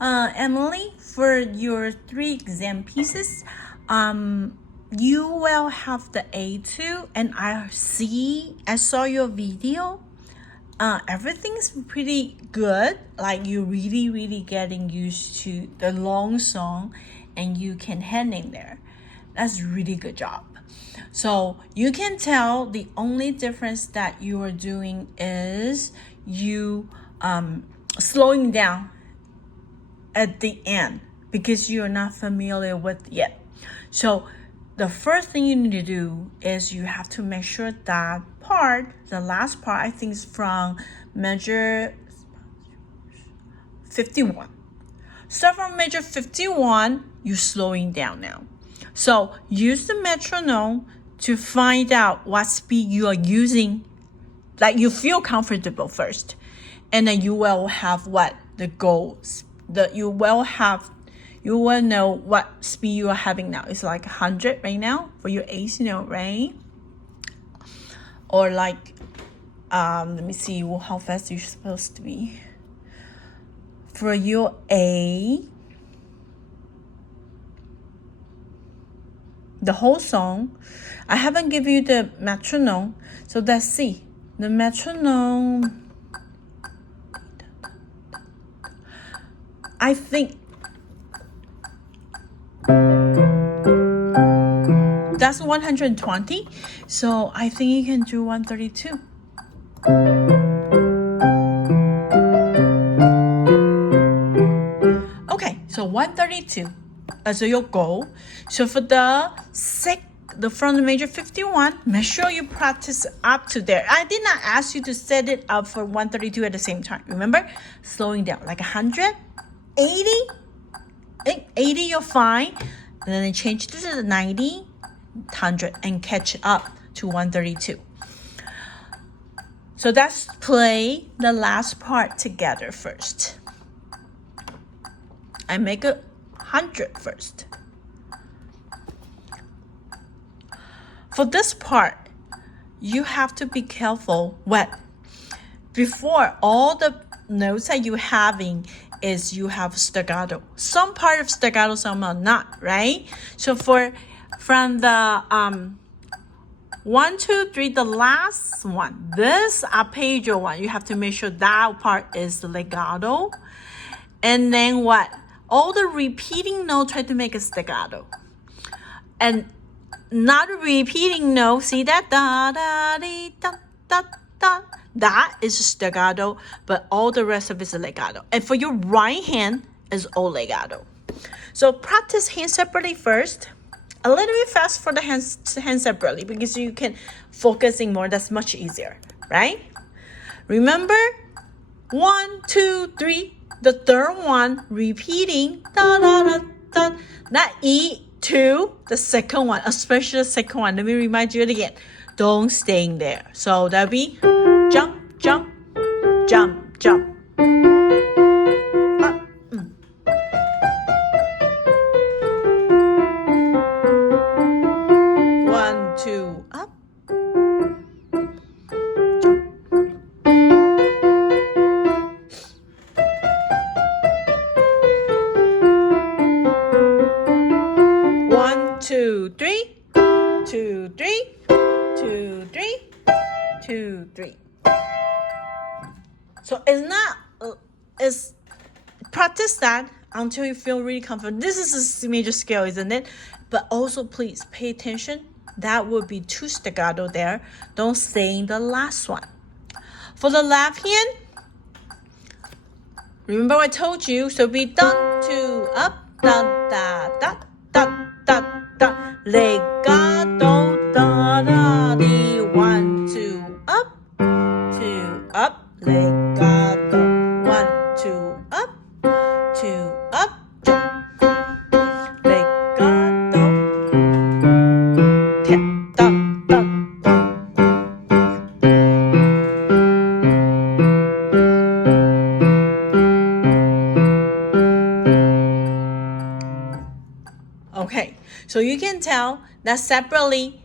Emily, for your 3 exam pieces, you will have the A2, and I saw your video. Everything's pretty good. Like you're really getting used to the long song, and you can hang in there. That's really good job. So you can tell the only difference that you are doing is you slowing down at the end because you're not familiar with yet. So the first thing you need to do is you have to make sure that part, the last part, I think is from measure 51. Start from measure 51, you're slowing down now. So use the metronome to find out what speed you are using, like you feel comfortable first. And then you will have what the goals, you will know what speed you are having now. It's like 100 right now for your AC note, right? Or like, let me see how fast you're supposed to be. For your A, the whole song, I haven't given you the metronome, so let's see. The metronome, I think that's 120, so I think you can do 132. Okay, so 132 as your goal. So for from the major 51, make sure you practice up to there. I did not ask you to set it up for 132 at the same time. Remember, slowing down like 100, 80, 80 you're fine. And then change to the 90, 100, and catch up to 132. So let's play the last part together first. I make 100 first. For this part, you have to be careful before all the notes that you're having is you have staccato. Some part of staccato, some are not, right? So from the 1, 2, 3, the last one, this arpeggio one, you have to make sure that part is the legato. And then all the repeating notes, try to make a staccato. And not a repeating note, see that? Da, da, dee, da, da, da. That is staccato, but all the rest of it is legato. And for your right hand is all legato. So practice hands separately first. A little bit fast for the hands separately because you can focusing more. That's much easier, right? Remember, 1, 2, 3. The third one repeating. Da, da, da, da. That E2, the second one, especially the second one. Let me remind you again. Don't stay in there. So that'll be jump, jump, jump, jump. Up. 1, 2, up. Jump. 1, 2, 3. 2, 3. 2, 3. 2, 3. So it's practice that until you feel really comfortable. This is a C major scale, isn't it? But also please pay attention. That would be too staccato there. Don't stay in the last one. For the left hand, remember I told you, so be down, 2, up, down, da, da, da, da, da, legato, da, da, dee, 1, 2, up, 2, up, legato, 1, 2, up, 2, up, jump, legato, tap, da, da, da. Okay, so you can tell that separately,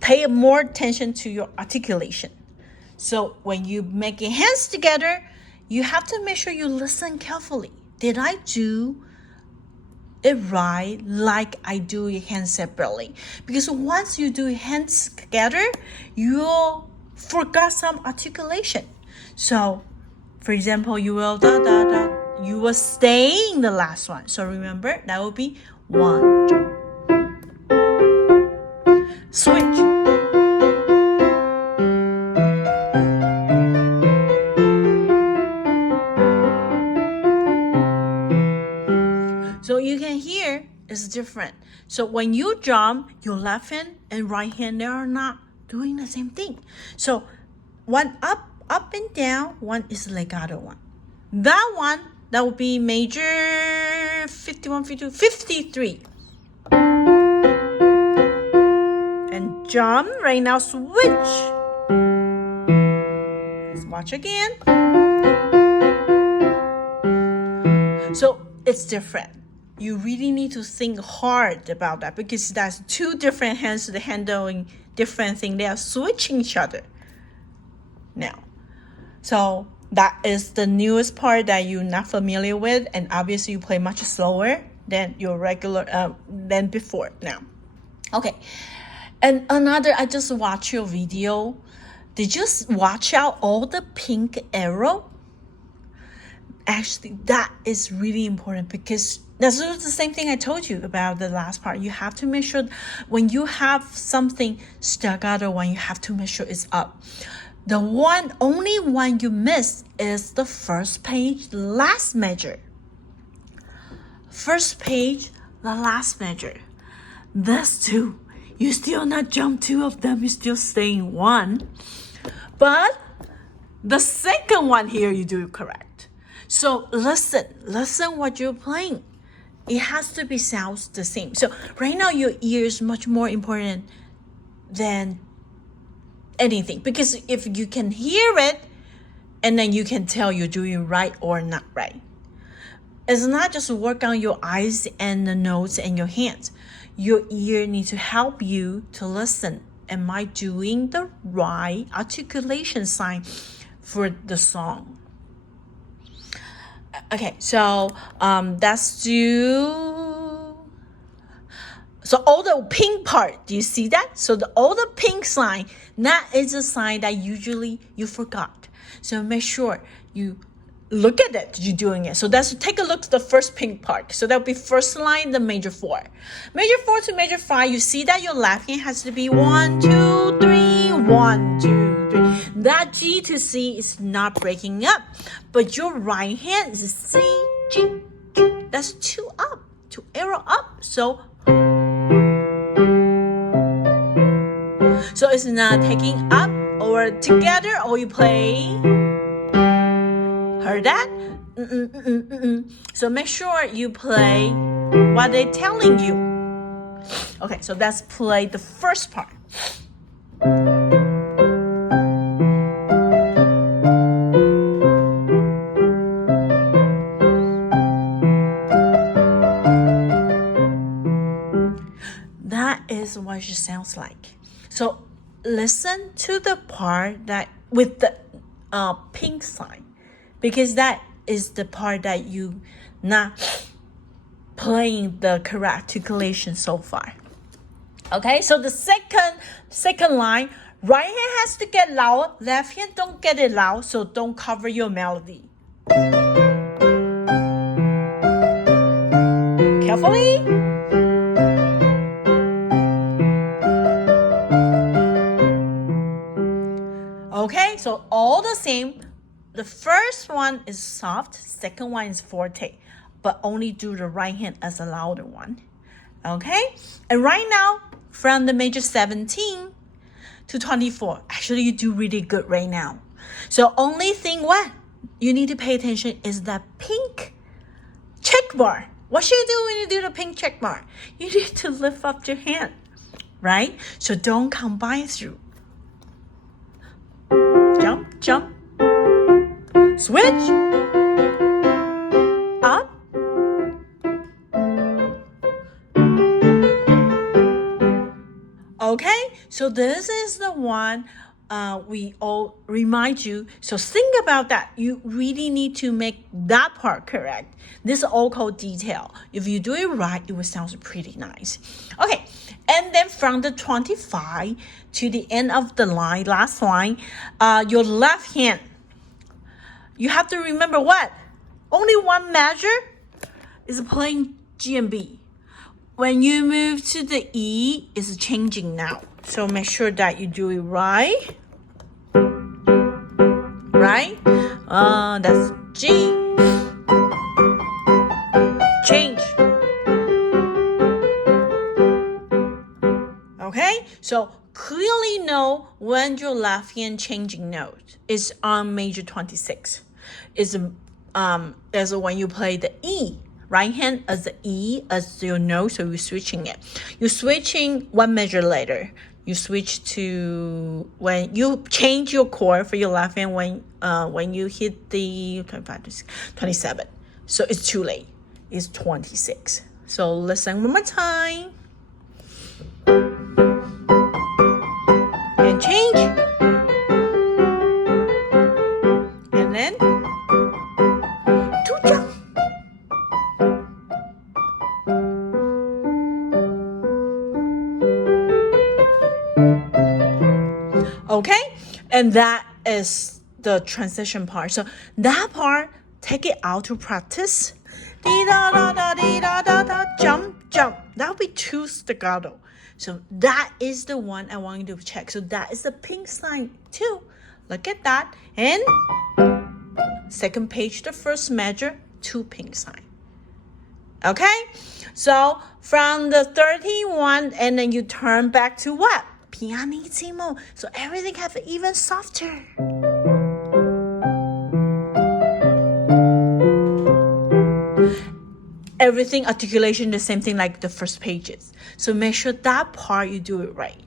pay more attention to your articulation. So when you make your hands together, you have to make sure you listen carefully. did I do it right like I do your hands separately? Because once you do your hands together, you'll forget some articulation. So, for example, you will da da da. You will stay in the last one. So remember, that will be one, two. Switch. So you can hear it's different. So when you jump, your left hand and right hand, they are not doing the same thing. So one up and down, one is legato one. That one, that would be major 51, 52, 53. And jump, right now switch. Let's watch again. So it's different. You really need to think hard about that because that's two different hands that are handling different things. They are switching each other now. So that is the newest part that you're not familiar with, and obviously you play much slower than your regular than before now. Okay, and another, I just watched your video. Did you watch out all the pink arrow? Actually, that is really important because that's the same thing I told you about the last part. You have to make sure when you have something staccato one, you have to make sure it's up. The only one you miss is the first page, the last measure. First page, the last measure. That's two. You still not jump two of them, you still staying one. But the second one here, you do correct. So listen what you're playing. It has to be sounds the same. So right now your ear is much more important than anything, because if you can hear it and then you can tell you're doing right or not right. It's not just work on your eyes and the nose and your hands. Your ear needs to help you to listen. Am I doing the right articulation sign for the song? Okay, so that's so all the pink part, do you see that? So all the pink sign, that is a sign that usually you forgot. So make sure you look at it, you're doing it. So take a look at the first pink part. So that'll be first line, the major 4. Major 4 to major 5, you see that your left hand has to be 1, 2, 3, 1, 2, 3. That G to C is not breaking up. But your right hand is C, G, G. That's 2 up, 2 arrow up. So it's not taking up or together, or you play. Heard that? So make sure you play what they're telling you. Okay, so let's play the first part. That is what it sounds like. So listen to the part that with the pink sign, because that is the part that you not playing the correct articulation so far. Okay, so the second line, right hand has to get loud, left hand don't get it loud, so don't cover your melody. Carefully. Okay, so all the same. The first one is soft, second one is forte, but only do the right hand as a louder one. Okay? And right now, from the major 17 to 24, actually you do really good right now. So only thing what you need to pay attention is that pink check bar. What should you do when you do the pink check bar? You need to lift up your hand, right? So don't combine through. Jump, jump. Switch. Up. Okay, so this is the one we all remind you. So think about that. You really need to make that part correct. This is all called detail. If you do it right, it will sound pretty nice. Okay, and then from the 25 to the end of the line, last line, your left hand, you have to remember what? Only one measure is playing G and B. When you move to the E, it's changing now. So make sure that you do it right. Right? That's G. Change. Okay? So clearly know when your left hand changing note is on major 26. Is when you play the E. Right hand as the E as your note, so you're switching it. You're switching one measure later. You switch to when you change your chord for your left hand when you hit the 25 to 27. So it's too late. It's 26. So listen one more time. And change. And then two jump. Okay, and that is the transition part. So that part, take it out to practice. Dee da da da dee da da da, jump, jump. That would be too staccato. So that is the one I want you to check. So that is the pink sign too. Look at that. And second page, the first measure, 2 pink sign. Okay, so from the 31, and then you turn back to what? Pianissimo. So everything have even softer. Everything articulation the same thing like the first pages. So make sure that part you do it right.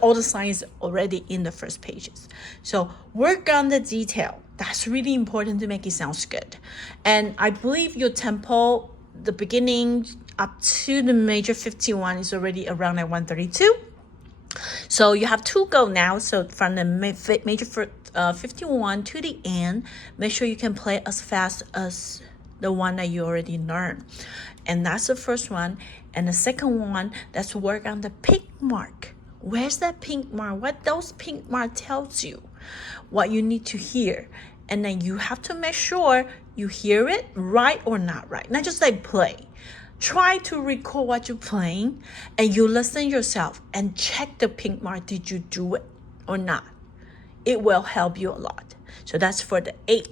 All the signs already in the first pages. So work on the detail. That's really important to make it sound good. And I believe your tempo, the beginning up to the major 51 is already around at 132. So you have to go now. So from the major 51 to the end, make sure you can play as fast as the one that you already learned. And that's the first one. And the second one, that's work on the pink mark. Where's that pink mark? What those pink mark tells you, what you need to hear. And then you have to make sure you hear it right or not right. Not just like play. Try to recall what you're playing and you listen yourself and check the pink mark. Did you do it or not? It will help you a lot. So that's for the 8.